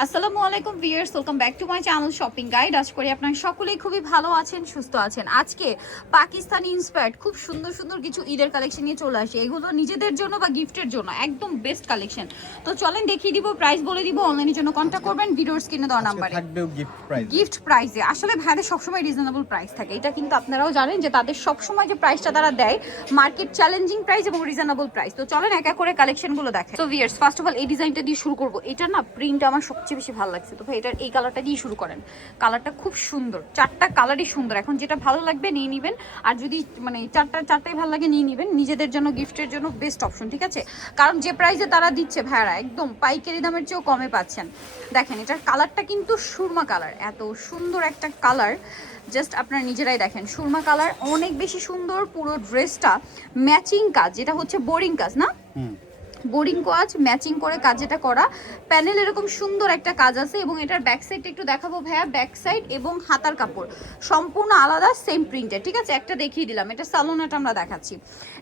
আসসালামু আলাইকুম viewers, welcome back to my channel Shopping Guide. আশা করি আপনারা সকলেই খুবই ভালো আছেন, সুস্থ আছেন। আজকে পাকিস্তানি ইন্সপায়ার্ড খুব সুন্দর সুন্দর কিছু ঈদের কালেকশন নিয়ে চলে আসে। এগুলো নিজেদের জন্য বা গিফটের জন্য একদম বেস্ট কালেকশন। তো চলেন দেখিয়ে দিব, প্রাইস বলে দিব। অনলাইনের জন্য কন্ট্যাক্ট করবেন ভিডিওর স্ক্রিনে দেওয়া নাম্বারে। থাকবেও গিফট প্রাইসে আসলে ভাইদের সবসময় রিজনেবল প্রাইস থাকে। এটা কিন্তু আপনারাও জানেন যে তাদের সবসময় যে প্রাইসটা তারা দেয় মার্কেট চ্যালেঞ্জিং প্রাইস এবং রিজনেবল প্রাইস। তো চলেন এক এক করে কালেকশনগুলো দেখেন। তো ভিউয়ার্স, ফার্স্ট অফ অল এই ডিজাইনটা দিয়ে শুরু করব। এটা না প্রিন্ট আমার সবচেয়ে বেশি ভালো লাগছে। তো ভাই এটার এই কালারটা দিয়ে শুরু করেন। কালারটা খুব সুন্দর, চারটা কালারই সুন্দর। এখন যেটা ভালো লাগবে নিয়ে নেবেন, আর যদি মানে চারটাই ভালো লাগে নিয়ে নেবেন। নিজেদের জন্য গিফটের জন্য বেস্ট অপশন, ঠিক আছে? কারণ যে প্রাইসে তারা দিচ্ছে ভাইরা একদম পাইকারি দামের চেয়েও কমে পাচ্ছেন। দেখেন এটার কালারটা কিন্তু সুরমা কালার, এত সুন্দর একটা কালার, জাস্ট আপনারা নিজেরাই দেখেন। সুরমা কালার অনেক বেশি সুন্দর। পুরো ড্রেসটা ম্যাচিং কাজ, যেটা হচ্ছে বোরিং কাজ না, বোরিং কাজ ম্যাচিং করে কাজ যেটা করা। প্যানেল এরকম সুন্দর একটা কাজ আছে এবং এটার ব্যাক সাইড একটু দেখাবো ভাইয়া। ব্যাক সাইড এবং হাতার কাপড় সম্পূর্ণ আলাদা, সেম প্রিন্টের, ঠিক আছে? একটা দেখিয়ে দিলাম। এটা সালোয়ারটা আমরা দেখাচ্ছি।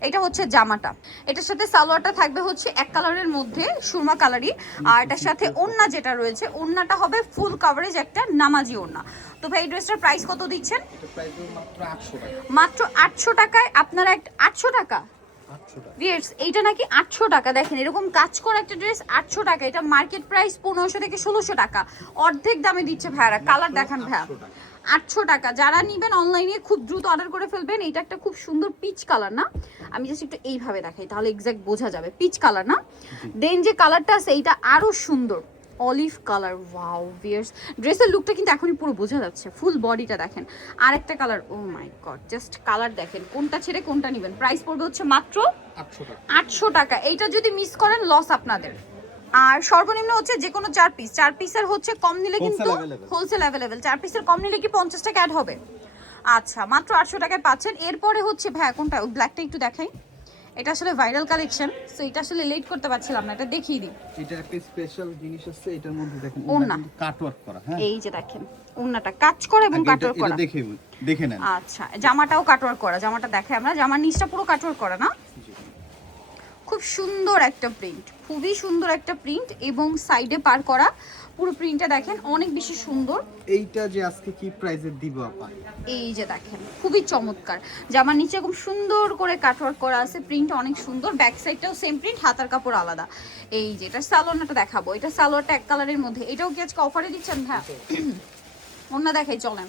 এটা হচ্ছে জামাটা, এটার সাথে সালোয়ারটা থাকবে হচ্ছে এক কালারের মধ্যে সুরমা কালারই। আর এটার সাথে ওড়না যেটা রয়েছে, ওড়নাটা হবে ফুল কভারেজ একটা নামাজি ওড়না। তো ভাই এই ড্রেসটার প্রাইস কত দিচ্ছেন? মাত্র 800 টাকায় আপনারা 800 টাকা ভিউয়ার্স, এইটা নাকি 800 টাকা। দেখেন এরকম কাজ করা একটা ড্রেস 800 টাকা। এটা মার্কেট প্রাইস 1500 থেকে 1600 টাকা, অর্ধেক দামে দিচ্ছে ভাইয়ারা। কালার দেখান ভাইয়া, 800 টাকা। যারা নিবেন অনলাইনে খুব দ্রুত অর্ডার করে ফেলবেন। এটা একটা খুব সুন্দর পিচ কালার না, আমি জাস্ট একটু এইভাবে দেখাই তাহলে এক্স্যাক্ট বোঝা যাবে। পিচ কালার না, দেন যে কালারটা আছে এইটা আরো সুন্দর, অলিভ কালার। ওয়াও ভিউয়ার্স, ড্রেসের লুকটা কিন্তু এখনই পুরো বোঝা যাচ্ছে। ফুল বডিটা দেখেন। আর একটা কালার, ও মাই গড, জাস্ট কালার দেখেন। কোনটা ছেড়ে কোনটা নেবেন। প্রাইস পড়বে হচ্ছে মাত্র 800 টাকা। এইটা যদি মিস করেন লস আপনাদের। আর সর্বনিম্ন হচ্ছে যে কোনো 4 পিস, 4 পিসের হচ্ছে কম নিলে কিন্তু হোলসেল অ্যাভেলেবেল। 4 পিসের কম নিলে কি 50 টাকা অ্যাড হবে? আচ্ছা, মাত্র 800 টাকায় পাচ্ছেন। এরপরে হচ্ছে ভাইয়া কোনটা, ব্ল্যাকটা একটু দেখাই। এটা আসলে ভাইরাল কালেকশন, সো এটা আসলে লেট করতে পারছিলাম না, এটা দেখিয়ে দিই। এটা একটা স্পেশাল জিনিস আছে, এটার মধ্যে দেখেন ওড়না কাটওয়ার্ক করা। হ্যাঁ, এই যে দেখেন ওড়নাটা কাজ করা এবং কাটওয়ার্ক করা। এটা দেখে নেন। আচ্ছা, জামাটাও কাটওয়ার্ক করা। জামাটা দেখাই আমরা, জামার নিচটা পুরো কাটওয়ার্ক করা না। খুব সুন্দর একটা প্রিন্ট, খুবই সুন্দর একটা প্রিন্ট এবং সাইডে পার করা। পুরো প্রিন্টটা দেখেন অনেক বেশি সুন্দর। এইটা যে আজকে কি প্রাইসে দিব আপা? এই যে দেখেন খুবই চমৎকার। জামার নিচে খুব সুন্দর করে কাটওয়ার্ক করা আছে, প্রিন্ট অনেক সুন্দর। ব্যাক সাইডটাও সেম প্রিন্ট, হাতার কাপড় আলাদা। এই যে এটা সালোয়ারটা দেখাবো। এটা সালোয়ারটা এক কালারের মধ্যে। এটাও কি আজকে অফারে দিচ্ছেন ভাই? ওড়না দেখাই চলেন।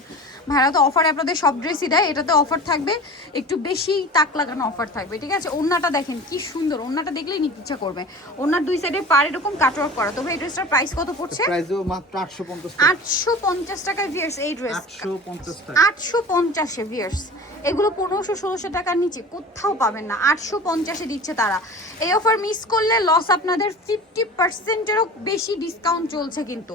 ভাইরা তো অফারে আপনাদের সব ড্রেসই দেয়, এটাতে অফার থাকবে, একটু বেশি তাক লাগানো অফার থাকবে, ঠিক আছে? ওড়নাটা দেখেন কি সুন্দর, ওড়নাটা দেখলেই নিতে ইচ্ছা করবে। ওড়নার দুই সাইডে পার এরকম কাটওয়ার্ক করা। তবে এই ড্রেসটার প্রাইস কত পড়ছে? প্রাইসও মাত্র 850 টাকা। 850 টাকায় ভিউয়ার্স এই ড্রেস। 850 টাকা। 850 এ ভিউয়ার্স। এগুলো 1500-1600 টাকার নিচে কোথাও পাবেন না। 850 এ দিচ্ছে তারা। এই অফার মিস করলে লস আপনাদের। 50%-এরও বেশি ডিসকাউন্ট চলছে কিন্তু।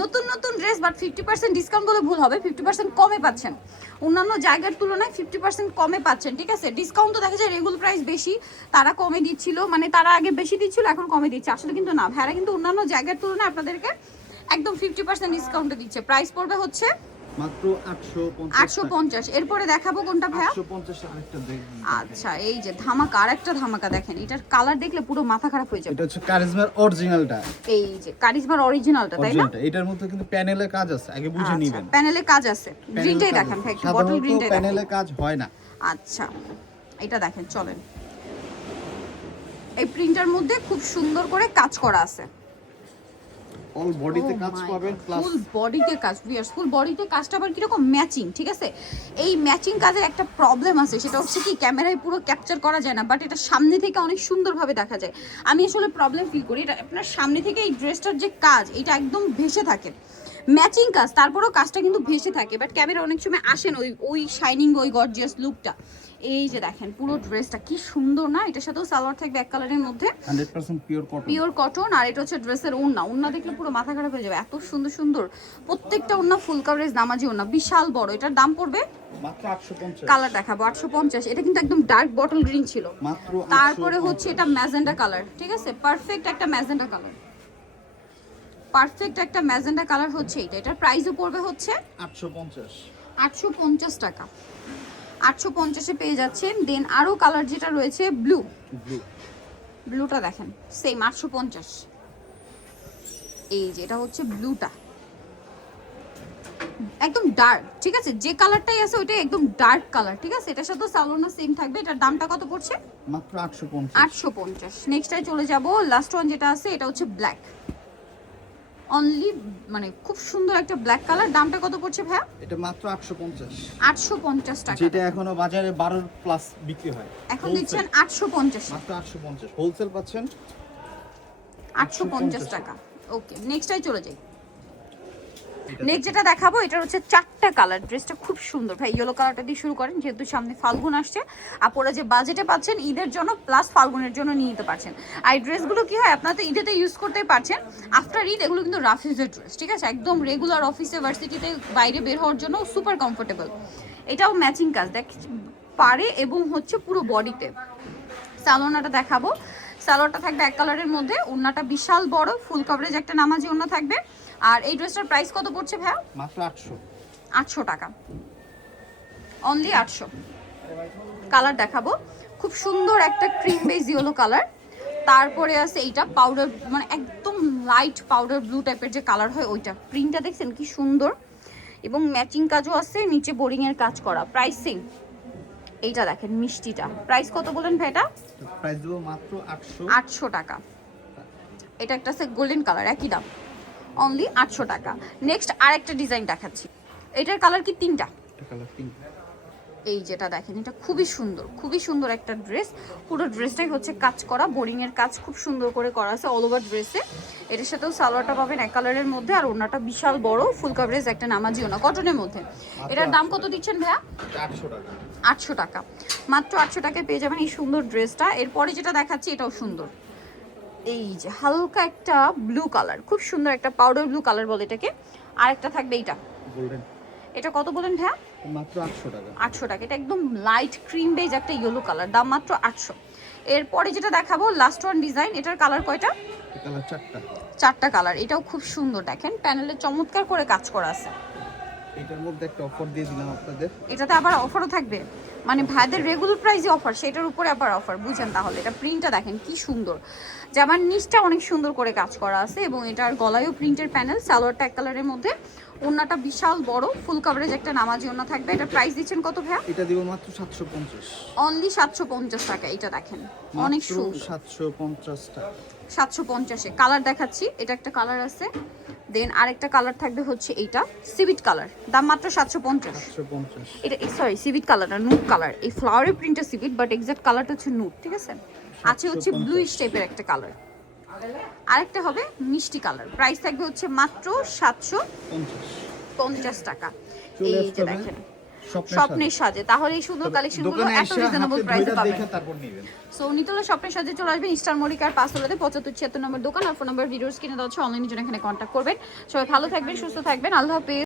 নতুন নতুন ড্রেস, বাট 50% ডিসকাউন্ট বলে ভুল হবে, 50% কমে পাচ্ছেন। অন্যান্য জায়গার তুলনায় 50% কমে পাচ্ছেন, ঠিক আছে? ডিসকাউন্ট তো দেখা যায় রেগুলার প্রাইস বেশি, তারা কমে দিচ্ছিল, মানে তারা আগে বেশি দিচ্ছিল এখন কমে দিচ্ছে। আসলে কিন্তু না, ভাড়া কিন্তু অন্যান্য জায়গার তুলনায় আপনাদেরকে একদম 50% ডিসকাউন্টে দিচ্ছে। প্রাইস পড়বে হচ্ছে মাত্র 850 850। এরপরে দেখাবো কোনটা ভাইয়া? 850 আরেকটা দেখুন। আচ্ছা, এই যে ধামাকা, আরেকটা ধামাকা দেখেন। এটার কালার দেখলে পুরো মাথা খারাপ হয়ে যাবে। এটা হচ্ছে কারিজমার অরিজিনালটা। এই যে কারিজমার অরিজিনালটা, তাই না? এটার মধ্যে কিন্তু প্যানেলে কাজ আছে, আগে বুঝে নেবেন। প্যানেলে কাজ আছে, গ্রিনটাই দেখেন ভাই, একটু বটল গ্রিনটাই দেখেন। প্যানেলে কাজ হয় না। আচ্ছা, এটা দেখেন চলেন। এই প্রিন্টার মধ্যে খুব সুন্দর করে কাজ করা আছে। অল বডিতে কাজ পাবেন, প্লাস ফুল বডিতে কাজ। ভিউয়ার্স, ফুল বডিতে কাজটা আবার কিরকম ম্যাচিং, ঠিক আছে? এই ম্যাচিং কাজের একটা প্রবলেম আছে, সেটা হচ্ছে কি ক্যামেরায় পুরো ক্যাপচার করা যায় না, বাট এটা সামনে থেকে অনেক সুন্দরভাবে দেখা যায়। আমি আসলে প্রবলেম ফিল করি এটা। আপনার সামনে থেকে এই ড্রেসটার যে কাজ, এটা একদম ভেসে থাকে। ম্যাচিং কাজ, তারপরেও কাজটা কিন্তু ভেসে থাকে, বাট ক্যামেরা অনেক সময় আসেন ওই শাইনিং, ওই গর্জিয়াস লুকটা। এই যে দেখেন পুরো ড্রেসটা কি সুন্দর না? এটার সাথেও সালোয়ার থাকবে এক কালারের মধ্যে, 100% পিওর কটন। আর এটা হচ্ছে ড্রেসের ওড়না। ওড়না দেখলে পুরো মাথা খারাপ হয়ে যাবে, এত সুন্দর সুন্দর প্রত্যেকটা ওড়না। ফুল কভারেজ নামাজি ওড়না, বিশাল বড়। এটার দাম পড়বে মাত্র 850। কালার দেখাবো 850। এটা কিন্তু একদম ডার্ক বটল গ্রিন ছিল। মাত্র তারপরে হচ্ছে এটা ম্যাজেন্ডা কালার, ঠিক আছে? পারফেক্ট একটা ম্যাজেন্ডা কালার, পারফেক্ট একটা ম্যাজেন্ডা কালার হচ্ছে এটা। এটার প্রাইসও পড়বে হচ্ছে 850 টাকা। 850-এ পেয়ে যাচ্ছেন। দেন আরো কালার যেটা রয়েছে ব্লুটা দেখেন, সেম 850। এই যে এটা হচ্ছে ব্লুটা, একদম ডার্ক, ঠিক আছে, যে কালারটাই আছে ওইটা একদম ডার্ক কালার, ঠিক আছে। এটার সাথে সালোনা সেম থাকবে। এটার দামটা কত পড়ছে? মাত্র 850। 850। নেক্সটটাই চলে যাব, লাস্ট ওয়ান যেটা আছে এটা হচ্ছে ব্ল্যাক, অনলি মানে খুব সুন্দর একটা ব্ল্যাক কালার। দামটা কত পড়ছে ভাইয়া? এটা মাত্র 850। 850 টাকা। যেটা এখনো বাজারে 12 প্লাস বিক্রি হয়, এখন দিচ্ছেন 850, মাত্র 850 হোলসেল পাচ্ছেন 850 টাকা। ওকে, নেক্সটটাই চলে যাই। নেক্সট যেটা দেখাবো এটা হচ্ছে 4টা কালার। ড্রেসটা খুব সুন্দর ভাই, ইয়েলো কালারটা দিয়ে শুরু করেন, যেহেতু সামনে ফাল্গুন আসছে, আপনারা যে বাজেটে পাচ্ছেন ঈদের জন্য প্লাস ফাল্গুনের জন্য নিয়ে নিতে পারছেন। আর এই ড্রেসগুলো কি হয়, আপনারা তো ঈদেতে ইউজ করতেই পারছেন, আফটার ঈদ এগুলো কিন্তু রাফ ইউজের ড্রেস, ঠিক আছে, একদম রেগুলার অফিসে ভার্সিটিতে বাইরে বের হওয়ার জন্য সুপার কমফোর্টেবল। এটাও ম্যাচিং কাজ দেখ পারে এবং হচ্ছে পুরো বডিতে। সালোনাটা দেখাবো, সালোয়ারটা থাকবে এক কালারের মধ্যে, ওড়নাটা বিশাল বড় ফুল কভারেজ একটা নামাজি ওড়না থাকবে। আর এই ড্রেসটার প্রাইস কত পড়ছে ভাইয়া? মাত্র 800। 800 টাকা, অনলি 800। কালার দেখাবো, খুব সুন্দর একটা ক্রিম বেজ ইয়েলো কালার। তারপরে আছে এইটা পাউডার, মানে একদম লাইট পাউডার ব্লু টাইপের যে কালার হয় ওইটা। প্রিন্টটা দেখছেন কি সুন্দর, এবং ম্যাচিং কাজও আছে, নিচে বোরিং এর কাজ করা। প্রাইসিং এইটা দেখেন মিষ্টিটা, প্রাইস কত বলেন ভাই? এটা প্রাইস দেব মাত্র 800। 800 টাকা। এটা একটা আছে গোল্ডেন কালার, একই দাম, অনলি 800 টাকা। নেক্সট আরেকটা ডিজাইন দেখাচ্ছি, এটার কালার কি 3টা। Colour pink. এই যেটা দেখেন এটা খুবই সুন্দর, খুবই সুন্দর একটা ড্রেস। পুরো ড্রেসটাই হচ্ছে কাজ করা, বোরিং এর কাজ খুব সুন্দর করে করা আছে অল ওভার ড্রেসে। এটার সাথেও সালোয়ারটা পাবেন এক কালারের মধ্যে, আর ওড়নাটা বিশাল বড় ফুল কভারেজ একটা নামাজি ওড়না কটনের মধ্যে। এটার দাম কত দিচ্ছেন ভাইয়া? 800 টাকা। 800 টাকা, মাত্র 800 টাকায় পেয়ে যাবেন এই সুন্দর ড্রেসটা। এরপরে যেটা দেখাচ্ছি এটাও সুন্দর, এই যে হালকা একটা ব্লু কালার, খুব সুন্দর একটা পাউডার ব্লু কালার বলে এটাকে। আরেকটা থাকবে এইটা, গোল্ডেন। এটা কত বলেন ভাইয়া? মাত্র 800 টাকা। 800 টাকা। এটা একদম লাইট ক্রিম বেজ একটা ইয়েলো কালার, দাম মাত্র 800। এরপরে যেটা দেখাবো লাস্ট ওয়ান ডিজাইন, এটার কালার কয়টা? কালার 4টা। 4টা কালার। এটাও খুব সুন্দর, দেখেন প্যানেলে চমৎকার করে কাজ করা আছে। এটার মধ্যে একটা অফার দিয়ে দিলাম আপনাদের। এটাতে আবার অফারও থাকবে, মানে ভাইদের রেগুলার প্রাইসে অফার, সেটার উপরে আবার অফার, বুঝেন তাহলে। এটা প্রিন্টটা দেখেন কি সুন্দর, জামার নিচটা অনেক সুন্দর করে কাজ করা আছে, এবং এটার গলায়ও প্রিন্টের প্যানেল। সালোয়ারটা এক কালারের মধ্যে, ওড়নাটা বিশাল বড় ফুল কভারেজ একটা নামাজি ওড়না থাকবে। এটা প্রাইস দিচ্ছেন কত ভাইয়া? এটা দিব মাত্র 750। অনলি 750 টাকা। এটা দেখেন অনেক সুন্দর, 750 টাকা। 750-এ কালার দেখাচ্ছি। এটা একটা কালার আছে, দেন আরেকটা কালার থাকবে হচ্ছে এইটা সিভিট কালার, দাম মাত্র 750। 750। এটা সরি সিভিট কালার না, নুট কালার। এই ফ্লাওয়ারের প্রিন্টটা সিভিট, বাট এক্সাক্ট কালারটা হচ্ছে নুট, ঠিক আছে। আছে হচ্ছে ব্লুইশ টাইপের একটা কালার, আরেকটা হবে মিষ্টি কালার। প্রাইস থাকবে হচ্ছে মাত্র 750 টাকা। এই যে দেখেন স্বপ্নের সাজে, তাহলে এই সুন্দর কালেকশনগুলো এত রিজনেবল প্রাইসে পাবেন। সো নিতলা স্বপ্নের সাজে চলে আসবেন স্টার মরিকার পাঁচতলাতে 75-76 নম্বর দোকান। আর ফোন নাম্বার ভিডিওস কিনে দেওয়া হচ্ছে, অনলাইনের জন্য এখানে কন্ট্যাক্ট করবেন। সবাই ভালো থাকবেন, সুস্থ থাকবেন, আল্লাহ হাফেজ।